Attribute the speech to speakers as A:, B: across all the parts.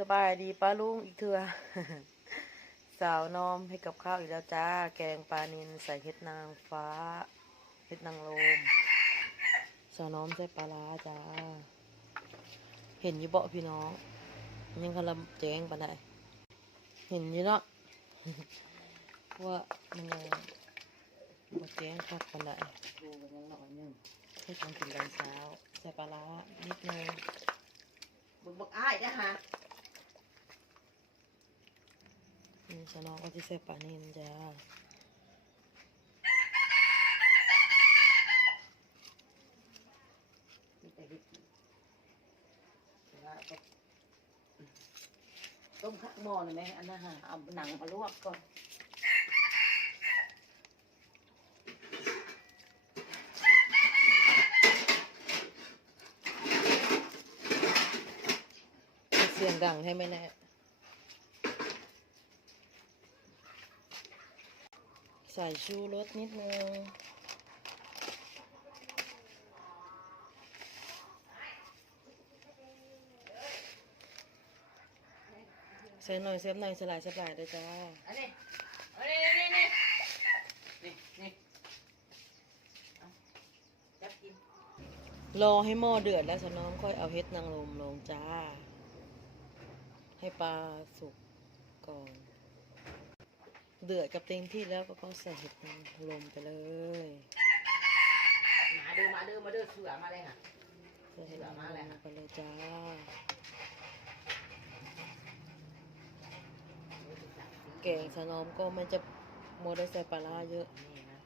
A: สบายดีป้าลุงอีกเถื่อสาวนอมให้กับข้าวอีกแล้วจ้า แกงปลานิลใส่เห็ดนางฟ้า เห็ดนางลมสาวน้อมใส่ปลาร้าจ้า เห็นอยี่เบาะพี่น้อง ยังกำลังแจ้งปานใดเห็นอยู่เนาะว่ามันยังบ่แจงคักปานใด
B: ดูกันยังหน่อยนึง
A: ให้ทำกินตอนเช้า ใส่ปลาร้านิดนึง
B: บึกบักอ้ายนะฮะ
A: นี่สาวน้องก็จะใส่ปลานิลจ้า
B: มีแต่เห็ดแล้วก็ต้มข้าวหม้อหน่อยไหมอันนั้นฮะเอาหนังมาลวกก่อน
A: เสียงดังให้ไหมแน่ ใส่ชูรสนิดนึงใส่หน่อยเซฟหน่อยสลายสลายเลยจ้า
B: อันนี้อันนี้นี่นี่นี่นี่เอาจับกิน
A: รอให้หม้อเดือดแล้วสน้องค่อยเอาเฮ็ดนางรมลงจ้า ให้ปลาสุกก่อน เดือดกับเต็มที่แล้วก็ต้องใส่เห็ดนางรมไปเลย
B: มาเด้อมาเด้อมาเด้อเสือมาเลยค่ะ
A: ใส่เห็ดนางรมไปเลยจ้าแกงสนอมก็มันจะโมได้ใส่ปลาร้าเยอะ
B: นี่นะ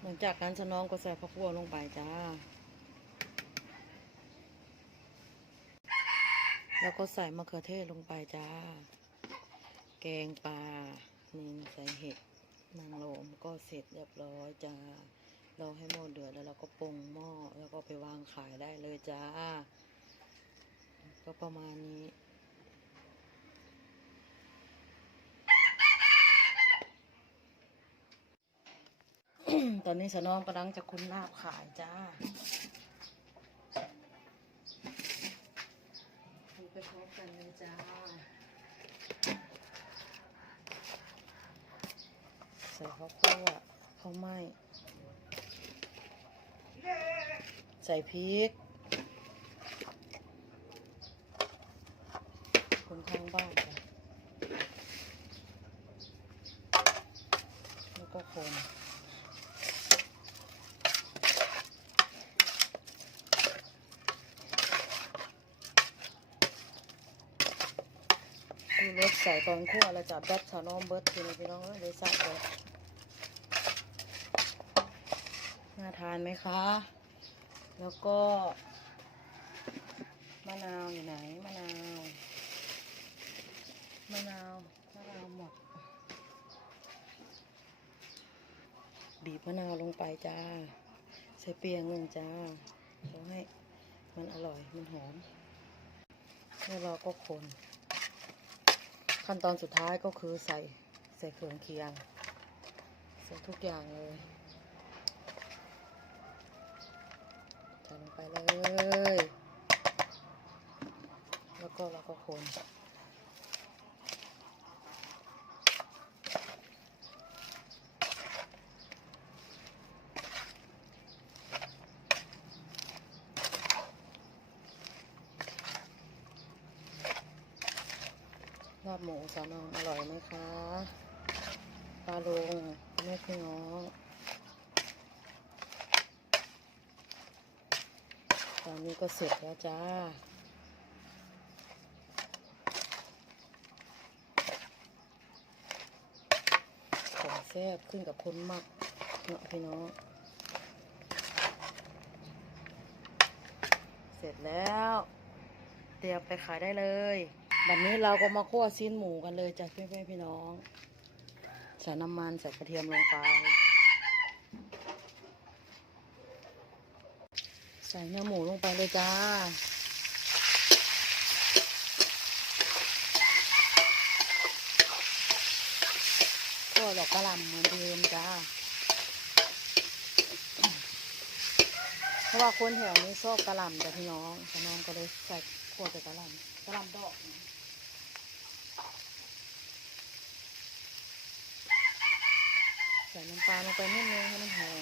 A: หลังจากนั้นสนอมก็ใส่ผักบัวลงไปจ้า แล้วก็ใส่มะเขือเทศลงไปจ้า แกงปลาเนนใส่เห็ดนางรมก็เสร็จเรียบร้อยจ้าเราให้หม้อเดือดแล้วเราก็ปรุงหม้อแล้วก็ไปวางขายได้เลยจ้า ก็ประมาณนี้ตอนนี้สนอมกำลังจะคุณลาบขายจ้าไปพร้อมกันเลยจ้า ใส่ข้าวคั่วข้าวไหม้ใส่พริก คนข้างบ้านจ้ะแล้วก็คนรสใส่ตอนคั่วแล้วจับดับชานอมเบิร์ดกินเลยพี่น้องเอ้ยเลยสักเลย น่าทานไหมคะ แล้วก็ มะนาวอยู่ไหน มะนาว มะนาว มะนาวหมด บีบมะนาวลงไปจ้า ใส่เปียงหนึ่งจ้าเพื่อให้มันอร่อย มันหอม แล้วเราก็คน ขั้นตอนสุดท้ายก็คือใส่ใส่เครื่องเคียง ใส่ทุกอย่างเลยใส่ลงไปเลย แล้วก็เราก็คนลาบหมูสาวนองอร่อยไหมคะปลาลงแม่พี่น้อง ตอนนี้ก็เสร็จแล้วจ้า ของแซ่บขึ้นกับคนมากเนาะพี่น้อง เสร็จแล้ว เตรียมไปขายได้เลยแบัดนนี้เราก็มาคั่วซีนหมูกันเลยจ้ะเพื่อนๆพี่น้อง ใส่น้ำมันใส่กระเทียมลงไป ใส่เนื้อหมูลงไปเลยจ้า ก็ดอกกระหล่ำเหมือนเดิมจ้า เพราะว่าคนแถวนี้ชอบกระหล่ำแต่พี่น้องแต่น้องก็เลยใส่ขวดแต่กระหล่ำกระหล่ำดอกนะใส่น้ำปลาลงไปนิดนึงให้มันหอม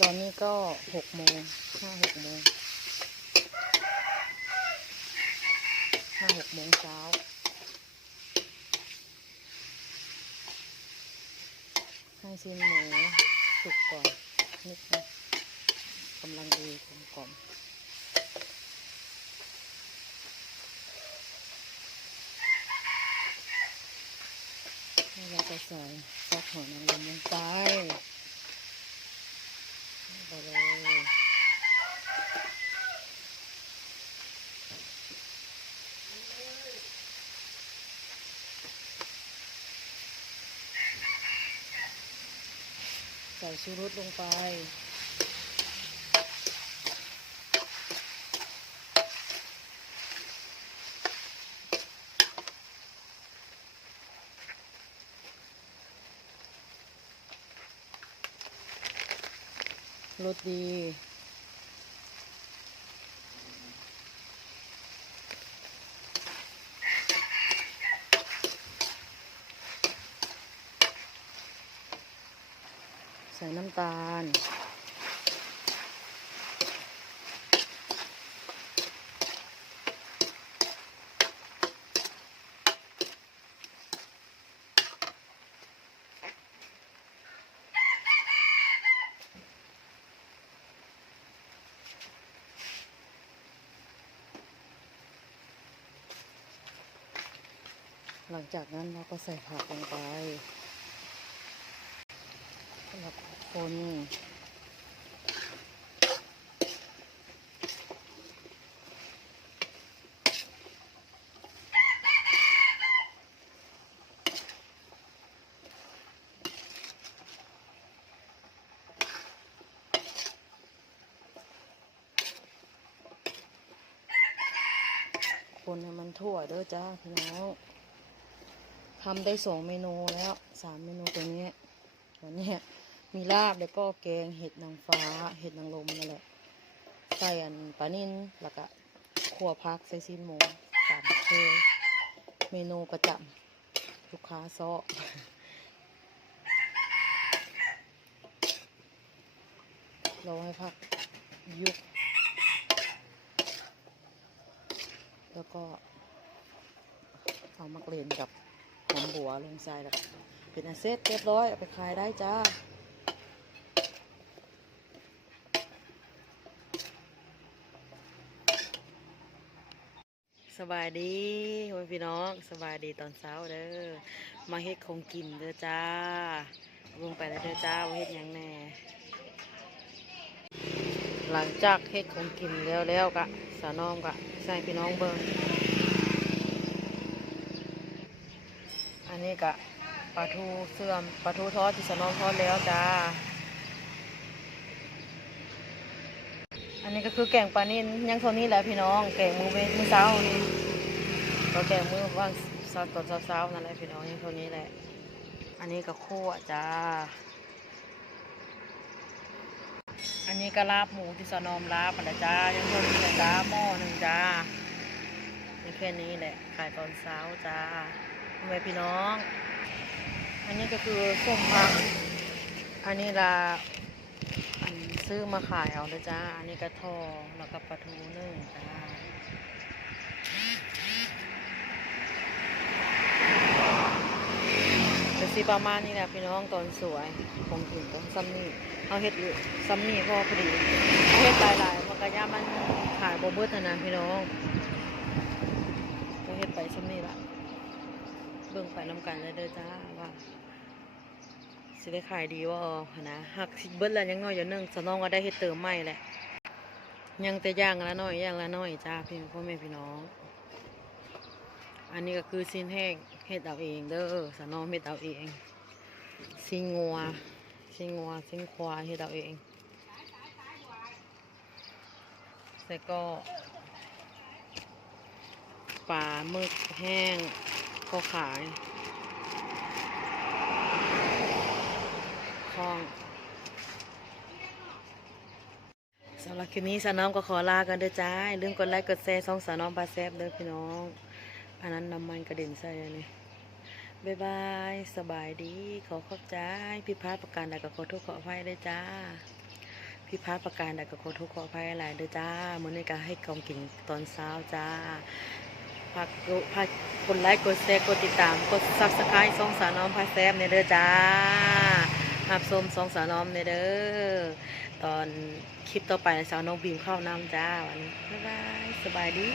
A: ตอนนี้ก็หกโมงห้าหกโมงห้าหกโมงเช้าให้ชิ้นหมูสุกก่อนนิดนึงกำลังดีกลมกล่อมแล้วเราจะใส่ซอสหอยนางรมลงไป เลยใส่ชูรสลงไป รสดีใส่น้ำตาล หลังจากนั้นเราก็ใส่ผักลงไปแล้วก็คนคนให้มันทั่วเด้อจ้าพี่น้อง ทำได้สองเมนูแล้วสามเมนูตัวนี้ตัวนี้มีลาบแล้วก็แกงเห็ดนางฟ้า เห็ดนางรมนั่นแหละใส่อันปลานินแล้วก็ขั่วพักใส่ซีนหมูตามเคยเมนูประจำลูกค้าซ้อราให้พักยุบแล้วก็เอามักเลนกับ หอมบัวลงใส่แล้วเป็นอาเซตเรียบร้อยเอาไปขายได้จ้าสบายดีพ่อพี่น้องสบายดีตอนเช้าเด้อมาเฮ็ดของกินเด้อจ้าลงไปแล้วเด้อจ้าเฮ็ดยังแน่ หลังจากเฮ็ดของกินแล้วแล้วกะสาน้อมกะใส่พี่น้องเบิ่งอั นนี้กะปลาทูเสื่อมปลาทูทอดที่สนอมทอดแล้วจ้า อันนี้ก็คือแกงปลานิ่นยังเท่านี้แหละพี่น้อง แกงมือเวทมือเช้านี่ก็แกงมือว่างซาตอนเช้าๆนั่นแหละพี่น้องยังเท่านี้แหละ อันนี้ก็คั่วจ้า อันนี้ก็ลาบหมูที่สนอมลาบมันนะจ้ายังคนนี้แหละจ้าหม้อหนึ่งจ้ามีแค่นี้แหละขายตอนเช้าจ้า ทำไมพี่น้อง อันนี้ก็คือส้มพักอันนี้ละอันซื้อมาขายเอาเลยจ้า อันนี้กระทอแล้วก็ปลาทูนึ่งจ้าเป็นสีประมาณนี้แหละพี่น้องตอนสวยคงถึงต้องซ้ำนี่เอาเฮ็ดอยู่ซ้ำนี่พอพอดีเอาเฮ็ดหลายๆมันก็ย่ามันขายบ่เบิดนะนะพี่น้องก็เฮ็ดไปซ้ำนี่ละ เบิ่งไปนำกันเลยเด้อจ้าว่าสิได้ขายดีว่านะหักสิเบิดแล้วยังน้อยอยู่นึงสนองก็ได้เฮ็ดเติมใหม่แหละยังแต่ย่างละน้อยย่างละน้อยจ้าพี่พ่อแม่พี่น้อง อันนี้ก็คือสิ้นแห้งเฮ็ดเอาเองเด้อสนองเฮ็ดเอาเองสิ้นงัวซิงงัวซิงควายเฮ็ดเอาเองใส่ก็ปลาหมึกแห้ง ก็ขายคลองสำหรับคลิปนี้สาน้อมก็ขอลากันเด้อจ้าอย่าลืมกดไลค์กดแชร์ช่องสาน้อมปลาแซบเด้อพี่น้องอันนั้นน้ำมันกระเด็นใส่อันนี้บ๊ายบาย สบายดี ขอขอบใจพี่พาประการใดก็ขอโทษขออภัยด้วยจ้า พี่พาประการใดก็ขอโทษขออภัยหลายเด้อจ้ามื้อนี้ก็ให้ของกินตอนเช้าจ้า ฝากกดกกดไลค์กดแชร์กดติดตาม กดซับสไครต์ช่องสาวน้อมพาแซมเนเด้อจ้าหับสมสองสาวน้อมเนเด้อตอนคลิปต่อไปสาวน้องบีมเข้าน้ำจ้าวันนี้บ๊ายบายสบายดี